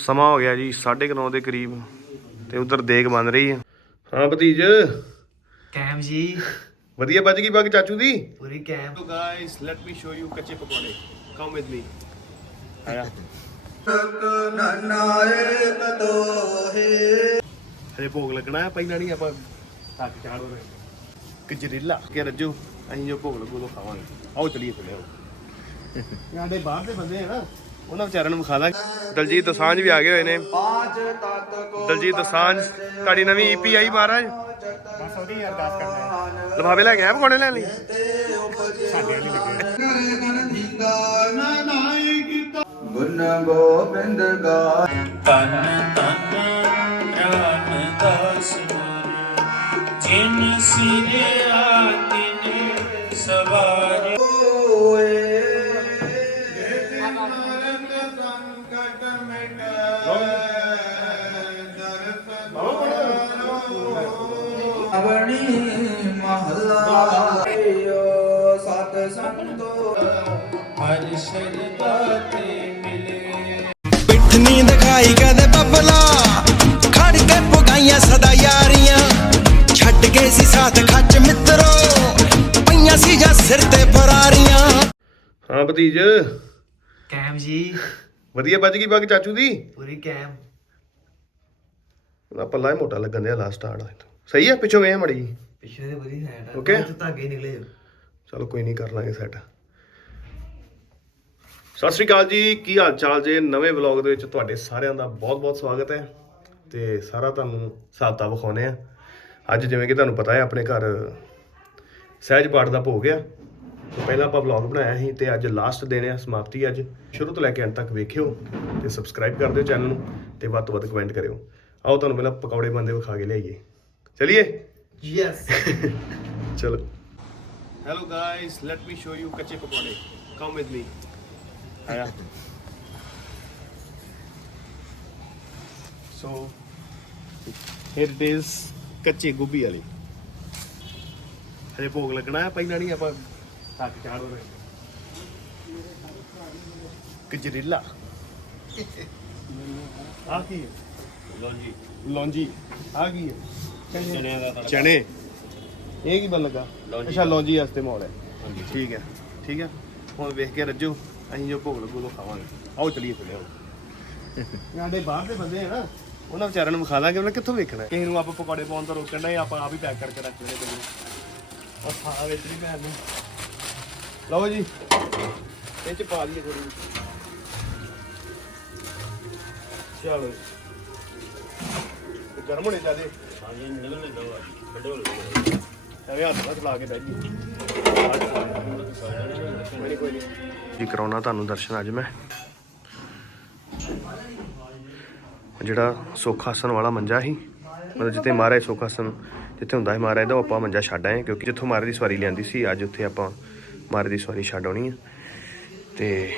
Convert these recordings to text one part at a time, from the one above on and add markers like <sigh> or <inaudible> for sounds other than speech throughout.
ਸਮਾਂ ਹੋ ਗਿਆ ਜੀ 9:30 ਦੇ ਕਰੀਬ ਤੇ ਉਧਰ ਦੇਗ ਬਣ ਰਹੀ ਹੈ। ਹਾਂ ਭਤੀਜ। ਕੈਮ ਜੀ। ਵਧੀਆ ਵੱਜ ਗਈ ਬੱਗ ਚਾਚੂ ਦੀ? ਪੂਰੀ ਕੈਮ। So guys, let me show you ਕੱਚੇ ਪਕੌੜੇ. ਆਇਆ ਨਾਇਕ ਦੋਹੇ ਹਜੇ ਭੋਗ ਲੱਗਣਾ ਹੈ ਪਹਿਲਾਂ ਨਹੀਂ ਆਪਾਂ ਤੱਕ ਚਾੜ ਰਹੇ ਕਜਰੀਲਾ ਕੇ ਰੱਜੋ? ਅਸੀਂ ਜੋ ਭੋਗ ਲੱਗੂ ਉਹ ਖਾਵਾਂਗੇ। ਆਓ ਚਲੀਏ ਚਲੇ ਆਓ। ਸਾਡੇ ਬਾਹਰ ਦੇ ਬੰਦੇ ਆ ਨਾ। ਉਹਨਾਂ ਵਿਚਾਰਿਆਂ ਨੂੰ ਵਿਖਾ ਦਾਂਗੇ। ਦਲਜੀਤ ਦੋਸਾਂਝ ਵੀ ਆ ਗਏ ਹੋਏ ਨੇ। ਪਾਂਚ ਤਤ ਕੋ ਦਲਜੀਤ ਦੋਸਾਂਝ ਤੁਹਾਡੀ ਨਵੀਂ ਈਪੀ ਆਈ ਮਹਾਰਾਜ। ਬਸ ਉਹਦੀ ਅਰਦਾਸ ਕਰਨਾ ਲਫਾਵੇ ਲੈ ਕੇ ਆਇਆ ਪਕੌੜੇ ਲੈਣ ਲਈ? ਤੇ ਉਪਜੇ ਕਰੇ ਨਨ ਦੀਦਾ ਨਾ ਨਾਈ ਕੀਤਾ ਗੁਣ ਗੋਬਿੰਦ ਗਾ ਤਨ ਤਨ ਰਾਮਦਾਸ ਮਨ ਜਿਨ ਸਿਰਿਆ ਅਵਣੀ ਮਹਲਾ। ਓ ਸਤ ਸੰਤੋ। ਹਰ ਸ਼ਰਦਾ ਤੇ ਮਿਲੇ। ਪਿੱਠ ਨੀ ਦਿਖਾਈ ਕਦੇ ਬੱਬਲਾ। ਖੜ ਕੇ ਪੁਗਾਈਆਂ ਸਦਾ ਯਾਰੀਆਂ। ਛੱਡ ਕੇ ਸੀ ਸਾਥ ਖੱਚ ਮਿੱਤਰੋ। ਪਈਆਂ ਸੀ ਜਾਂ ਸਿਰ ਤੇ ਫਰਾਰੀਆਂ। ਹਾਂ ਭਤੀਜ। ਕੈਮ ਜੀ। ਵਧੀਆ ਵੱਜ ਗਈ ਬੱਗ ਚਾਚੂ ਦੀ? ਪੂਰੀ ਕੈਮ। ਆਪਾਂ ਲਾਏ ਮੋਟਾ ਲੱਗਣ ਦਿਆ ਲਾਸਟ ਆੜ ਸਹੀ ਹੈ ਪਿੱਛੋਂ ਗਏ ਮੜੀ ਪਿੱਛੇ ਦੇ ਬੜੀ ਸਾਈਡ Okay. ਧਾਗੇ ਨਿਕਲੇ ਚਲੋ ਕੋਈ ਨਹੀਂ ਕਰ ਲਾਂਗੇ ਸੈੱਟ ਸਤਿ ਸ਼੍ਰੀ ਅਕਾਲ ਜੀ। ਕੀ ਹਾਲ ਚਾਲ ਜੇ? ਨਵੇਂ ਵਲੌਗ ਦੇ ਵਿੱਚ ਤੁਹਾਡੇ ਸਾਰਿਆਂ ਦਾ ਬਹੁਤ-ਬਹੁਤ ਸਵਾਗਤ ਹੈ। ਤੇ ਸਾਰਾ ਤੁਹਾਨੂੰ ਸਾਬਤਾ ਵਿਖਾਉਨੇ ਆ। ਅੱਜ ਜਿਵੇਂ ਕਿ ਤੁਹਾਨੂੰ ਪਤਾ ਹੈ ਆਪਣੇ ਘਰ ਸਹਿਜ ਪਾਠ ਦਾ ਭੋਗ ਆ। ਤੇ ਪਹਿਲਾਂ ਆਪਾਂ ਵਲੌਗ ਬਣਾਇਆ ਸੀ ਤੇ ਅੱਜ ਲਾਸਟ ਦਿਨ ਆ ਸਮਾਪਤੀ ਅੱਜ। ਸ਼ੁਰੂ ਤੋਂ ਲੈ ਕੇ ਅੰਤ ਤੱਕ ਵੇਖਿਓ ਤੇ ਸਬਸਕ੍ਰਾਈਬ ਕਰ ਦਿਓ ਚੈਨਲ ਨੂੰ ਤੇ ਵੱਧ ਤੋਂ ਵੱਧ ਕਮੈਂਟ ਕਰਿਓ। ਆਓ ਤੁਹਾਨੂੰ ਪਹਿਲਾਂ ਪਕੌੜੇ ਬੰਦੇ ਵਿਖਾ ਕੇ ਲਿਆਈਏ। ਚਲਿਏ? ਯੈਸ <laughs> ਚਲੋ। Hello guys let me show you ਕੱਚੇ ਪਕੌੜੇ। ਕਮ ਵਿਦ ਮੀ ਆਇਆ। ਸੋ here it is ਕੱਚੇ ਗੋਭੀ ਵਾਲੀ। ਹਜੇ ਭੋਗ ਲੱਗਣਾ ਹੈ ਪਹਿਲਾਂ ਨਹੀਂ ਆਪਾਂ ਤੱਕ ਚਾੜ ਰਹੇ। ਕਜਰੀਲਾ ਆ ਕੀ ਹੈ? ਲੌਂਜੀ। ਲੌਂਜੀ। ਆ ਕੀ ਹੈ? ਚਨੇ। ਦਾ ਚਨੇ। ਇਹ ਕੀ ਬਣ ਲੱਗਾ? ਅੱਛਾ ਲੌਂਜੀ ਵਾਸਤੇ ਮੌਲ ਹੈ। ਠੀਕ ਹੈ ਠੀਕ ਹੈ। ਹੁਣ ਵੇਖ ਕੇ ਰੱਜੋ ਅਸੀਂ ਜੋ ਭੋਗ ਲੱਗੂ ਉਹ ਖਾਵਾਂਗੇ। ਆਓ ਚਲੀਏ ਚਲੇ ਆਓ। ਸਾਡੇ ਬਾਹਰ ਦੇ ਬੰਦੇ ਆ ਨਾ। ਉਹਨਾਂ ਵਿਚਾਰਿਆਂ ਨੂੰ ਵਿਖਾ ਦਾਂਗੇ ਉਹਨਾਂ ਕਿੱਥੋਂ ਵੇਖਣਾ ਕਿਸੇ ਨੂੰ ਆਪਾਂ ਪਕੌੜੇ ਪਾਉਣ ਤੋਂ ਰੋਕਣ ਦਾ ਆਪਾਂ ਆਪ ਹੀ ਪੈਕ ਕਰਕੇ ਰੱਖ ਲੈਣੇ ਤੇ ਉਹ ਖਾ ਵਿੱਚ ਨਹੀਂ ਭੈਣ ਨੂੰ। ਲਓ ਜੀ। ਇਹ ਚ ਪਾ ਲਈਏ ਥੋੜੀ ਚਲੋ। ਜੀ। ਤੇ ਗਰਮ ਹੋਣੇ ਚਾਹੀਦੇ ਹਾਂਜੀ ਨਿਕਲਣੇ ਦੋ ਕੱਢੋ। ਐਵੇਂ ਹੱਥ ਨਾਲ ਲਾ ਕੇ ਬਹਿ ਜੀ ਕੋਈ ਕੋਈ ਨਹੀਂ। ਜੀ ਕਰਾਉਣਾ ਤੁਹਾਨੂੰ ਦਰਸ਼ਨ ਅੱਜ ਮੈਂ। ਜਿਹੜਾ ਸੁੱਖ ਆਸਣ ਵਾਲਾ ਮੰਜਾ ਸੀ ਮਤਲਬ ਜਿੱਥੇ ਮਹਾਰਾਜ ਸੁੱਖ ਆਸਣ ਜਿੱਥੇ ਹੁੰਦਾ ਹੈ ਮਹਾਰਾਜ ਦਾ ਉਹ ਆਪਾਂ ਮੰਜਾ ਛੱਡ ਆਏ ਕਿਉਂਕਿ ਜਿੱਥੋਂ ਮਹਾਰਾਜ ਦੀ ਸਵਾਰੀ ਲਿਆਂਦੀ ਸੀ ਅੱਜ ਉੱਥੇ ਆਪਾਂ ਮਾਰੇ ਦੀ ਸਵਾਰੀ ਛੱਡ ਆਉਣੀ ਆ। ਤੇ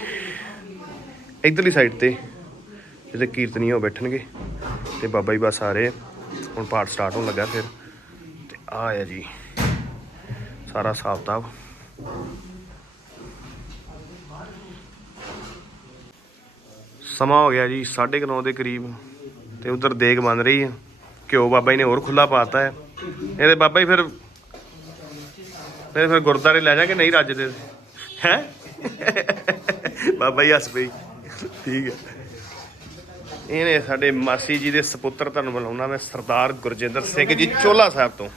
ਇਧਰਲੀ ਸਾਈਡ ਤੇ ਜਿੱਥੇ ਕੀਰਤਨੀ ਹੋ ਬੈਠਣਗੇ। ਤੇ ਬਾਬਾ ਜੀ ਬਸ ਆ ਰਹੇ ਆ। ਹੁਣ ਪਾਠ ਸਟਾਰਟ ਹੋਣ ਲੱਗਾ ਫਿਰ। ਤੇ ਆ ਆ ਜੀ। ਸਾਰਾ ਹਿਸਾਬ ਕਿਤਾਬ। ਸਮਾਂ ਹੋ ਗਿਆ ਜੀ 9:30 ਦੇ ਕਰੀਬ। ਤੇ ਉਧਰ ਦੇਗ ਬਣ ਰਹੀ ਹੈ ਘਿਓ ਬਾਬਾ ਜੀ ਨੇ ਹੋਰ ਖੁੱਲਾ ਪਾਤਾ ਹੈ। ਇਹਦੇ ਬਾਬਾ ਜੀ ਫਿਰ ਫਿਰ ਫਿਰ ਗੁਰਦਾਰੇ ਲੈ ਜਾਗੇ ਨਹੀਂ ਰੱਜਦੇ ਹੈ? ਬਾਬਾ ਜੀ ਹੱਸ ਪਈ। ਠੀਕ ਹੈ। ਇਹਨੇ ਸਾਡੇ ਮਾਸੀ ਜੀ ਦੇ ਸੁਪੁੱਤਰ ਤੁਹਾਨੂੰ ਬੁਲਾਉਣਾ ਮੈਂ ਸਰਦਾਰ ਗੁਰਜਿੰਦਰ ਸਿੰਘ ਜੀ ਚੋਲਾ ਸਾਹਿਬ ਤੋਂ।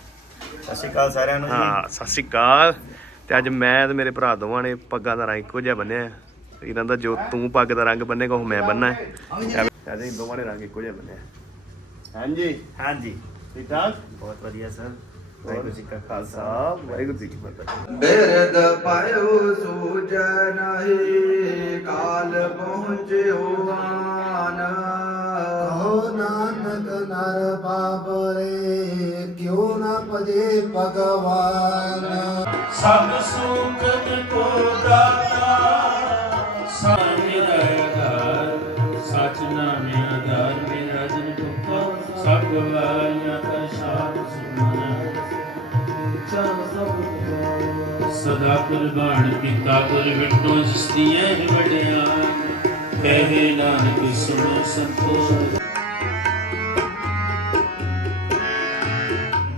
ਸਤਿ ਸ਼੍ਰੀ ਅਕਾਲ ਸਾਰਿਆਂ ਨੂੰ ਹਾਂ ਸਤਿ ਸ੍ਰੀ ਅਕਾਲ। ਤੇ ਅੱਜ ਮੈਂ ਤੇ ਮੇਰੇ ਭਰਾ ਦੋਵਾਂ ਨੇ ਪੱਗਾਂ ਦਾ ਰੰਗ ਇੱਕੋ ਜਿਹਾ ਬੰਨਿਆ। ਇਹਨਾਂ ਦਾ ਜੋ ਤੂੰ ਪੱਗ ਦਾ ਰੰਗ ਬੰਨੇਗਾ ਉਹ ਮੈਂ ਬੰਨਣਾ ਹੈ। ਹੀ ਦੋਵਾਂ ਨੇ ਰੰਗ ਇੱਕੋ ਜਿਹਾ ਬੰਨਿਆ। ਹਾਂਜੀ। ਹਾਂਜੀ। ਠੀਕ ਠਾਕ? ਬਹੁਤ ਵਧੀਆ ਸਰ। ਵਾਹਿਗੁਰੂ ਜੀ ਕਾ ਖਾਲਸਾ ਵਾਹਿਗੁਰੂ ਜੀ ਕੀ ਫਤਿਹ। ਬਿਰਦ ਪਾਇਓ ਸੂਜ ਨਹੀਂ ਕਾਲ ਪਹੁੰਚਿਓ ਆਨ ਕਹੋ ਨਾਨਕ ਨਰ ਬਾਬਰੇ ਕਿਉ ਨਾ ਭਜੇ ਭਗਵਾਨ। ਸਭ ਸੁਖਦ ਕੋ ਸਦਾ ਕੁਰਬਾਨ ਕੀਤਾ ਕੁਲ ਵਿਟੋ ਜਿਸਤੀਏ ਵਡਿਆ ਕਹੇ ਨਾਨਕ ਸੁਣੋ ਸੰਤੋ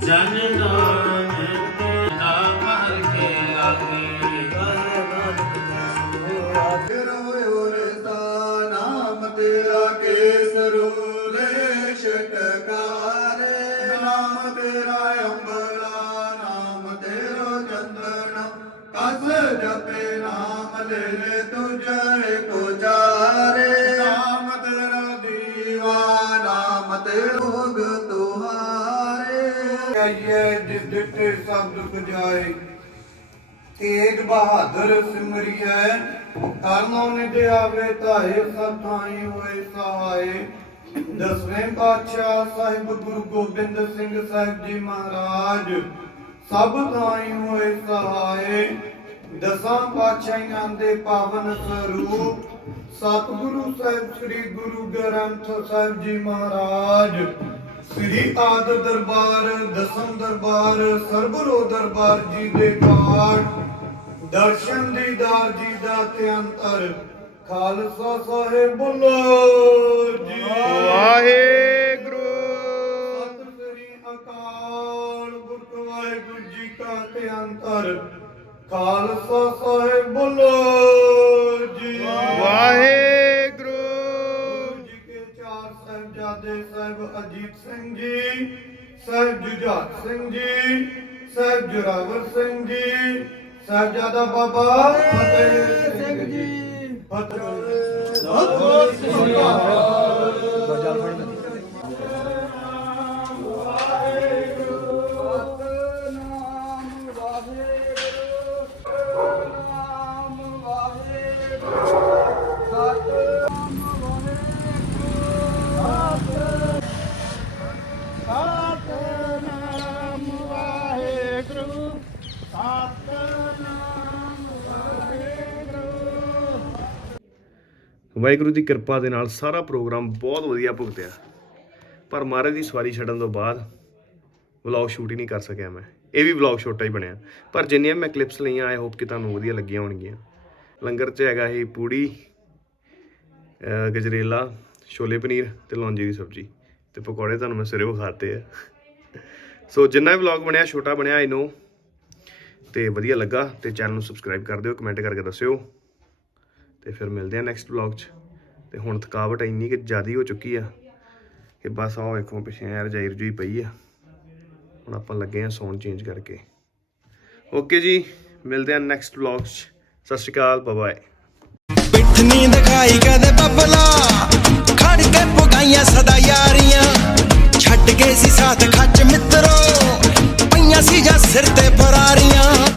ਜਨ ਨਾਮ ਨਾਮ ਲੈ ਲੈ ਤੁਝੇ ਪੁਜਾਰੇ ਨਾਮ ਤੇਰਾ ਦੀਵਾ ਨਾਮ ਤੇਰਾ ਭੋਗ ਤੁਹਾਰੇ। ਕਹੀਏ ਜਿਸ ਦਿੱਤੇ ਸਭ ਦੁਖ ਜਾਏ ਤੇਗ ਬਹਾਦਰ ਸਿਮਰਿਐ। ਕਰਨੋ ਨਿਜ ਆਵੇ ਤਾਏ ਸਭ ਥਾਈ ਹੋਏ ਸਹਾਏ। ਦਸਵੇਂ ਪਾਤਸ਼ਾਹ ਸਾਹਿਬ ਗੁਰੂ ਗੋਬਿੰਦ ਸਿੰਘ ਸਾਹਿਬ ਜੀ ਮਹਾਰਾਜ ਸਭ ਥਾਈ ਹੋਏ ਸਹਾਏ। ਦਸਾਂ ਪਾਤਸ਼ਾਹਾਂ ਦੇ ਪਾਵਨ ਸਰੂਪ ਸਤਿਗੁਰੂ ਸਾਹਿਬ ਸ੍ਰੀ ਗੁਰੂ ਗ੍ਰੰਥ ਸਾਹਿਬ ਜੀ ਮਹਾਰਾਜ ਸ੍ਰੀ ਆਦ ਦਰਬਾਰ ਦਸਮ ਦਰਬਾਰ ਸਰਬਰੋ ਦਰਬਾਰ ਜੀ ਦੇ ਪਾਠ ਦਰਸ਼ਨ ਦੀਦਾਰ ਜੀ ਦਾ ਤੇ ਅੰਤਰ ਖਾਲਸਾ ਸਾਹਿਬ ਬੋਲੋ ਜੀ। ਵਾਹਿਗੁਰੂ। ਸਤਿ ਸ੍ਰੀ ਅਕਾਲ ਪੁਰਖ ਵਾਹਿਗੁਰੂ ਜੀ ਕਾ ਤੇ ਅੰਤਰ। ਖਾਲਸਾ ਸਾਹਿਬ ਬੋਲੋ ਜੀ। ਵਾਹਿਗੁਰੂ। ਗੁਰੂ ਜੀ ਕੇ ਚਾਰ ਸਾਹਿਬਜ਼ਾਦੇ ਸਾਹਿਬ ਅਜੀਤ ਸਿੰਘ ਜੀ ਸਾਹਿਬ ਜੁਝਾਰ ਸਿੰਘ ਜੀ ਸਾਹਿਬ ਜੁਰਾਵਰ ਸਿੰਘ ਜੀ ਸਾਹਿਬਜ਼ਾਦਾ ਬਾਬਾ ਫਤਿਹ ਸਿੰਘ ਜੀ। ਫਤਿਹ ਸਤਿ ਸ੍ਰੀ ਅਕਾਲ। ਵਾਹਿਗੁਰੂ ਦੀ ਕਿਰਪਾ ਦੇ ਨਾਲ ਸਾਰਾ ਪ੍ਰੋਗਰਾਮ ਬਹੁਤ ਵਧੀਆ ਭੁਗਤਿਆ। ਪਰ ਮਹਾਰਾਜ ਦੀ ਸਵਾਰੀ ਛੱਡਣ ਤੋਂ ਬਾਅਦ ਵਲੌਗ ਸ਼ੂਟ ਹੀ ਨਹੀਂ ਕਰ ਸਕਿਆ ਮੈਂ। ਇਹ ਵੀ ਵਲੌਗ ਛੋਟਾ ਹੀ ਬਣਿਆ। ਪਰ ਜਿੰਨੀਆਂ ਮੈਂ ਕਲਿੱਪਸ ਲਈਆਂ ਆਈ ਹੋਪ ਕਿ ਤੁਹਾਨੂੰ ਵਧੀਆ ਲੱਗੀਆਂ ਹੋਣਗੀਆਂ। ਲੰਗਰ 'ਚ ਹੈਗਾ ਇਹ ਪੂੜੀ ਗਜਰੇਲਾ, ਛੋਲੇ ਪਨੀਰ ਤੇ ਲੌਂਜੀ ਦੀ ਸਬਜ਼ੀ। ਤੇ ਪਕੌੜੇ ਤੁਹਾਨੂੰ ਮੈਂ ਸਿਰੇ ਵਿਖਾਤੇ ਆ। ਸੋ ਜਿੰਨਾ ਵੀ ਵਲੌਗ ਬਣਿਆ, ਛੋਟਾ ਬਣਿਆ ਆਈ ਨੋ ਤੇ ਵਧੀਆ ਲੱਗਾ ਤੇ ਚੈਨਲ ਨੂੰ ਸਬਸਕ੍ਰਾਈਬ ਕਰ ਦਿਓ ਕਮੈਂਟ ਕਰਕੇ ਦੱਸਿਓ। ਤੇ ਫਿਰ ਮਿਲਦੇ ਆ ਨੈਕਸਟ ਵਲੌਗ 'ਚ। ਤੇ ਹੁਣ ਥਕਾਵਟ ਇੰਨੀ ਕਿ ਜ਼ਿਆਦੀ ਹੋ ਚੁੱਕੀ ਆ ਕਿ ਬਸ ਆਹ ਵੇਖੋ, ਪਿੱਛੇ ਯਾਰ ਜਾਈ ਰਜੂਈ ਪਈ ਆ। ਹੁਣ ਆਪਾਂ ਲੱਗੇ ਆ ਸੌਣ ਚੇਂਜ ਕਰਕੇ। ਓਕੇ ਜੀ, ਮਿਲਦੇ ਆ ਨੈਕਸਟ ਵਲੌਗ 'ਚ। ਸਤਿ ਸ਼੍ਰੀ ਅਕਾਲ ਬਾਏ ਪਿੱਠ ਨੀ ਦਿਖਾਈ ਕਦੇ ਬੱਬਲਾ ਖੜ ਕੇ ਪੁਗਾਈਆਂ ਸਦਾ ਯਾਰੀਆਂ। ਛੱਡ ਕੇ ਸੀ ਸਾਥ ਖੱਚ ਮਿੱਤਰੋ। ਅਸੀਂ ਜਾਂ ਸਿਰ ਤੇ ਫਰਾਰੀਆਂ।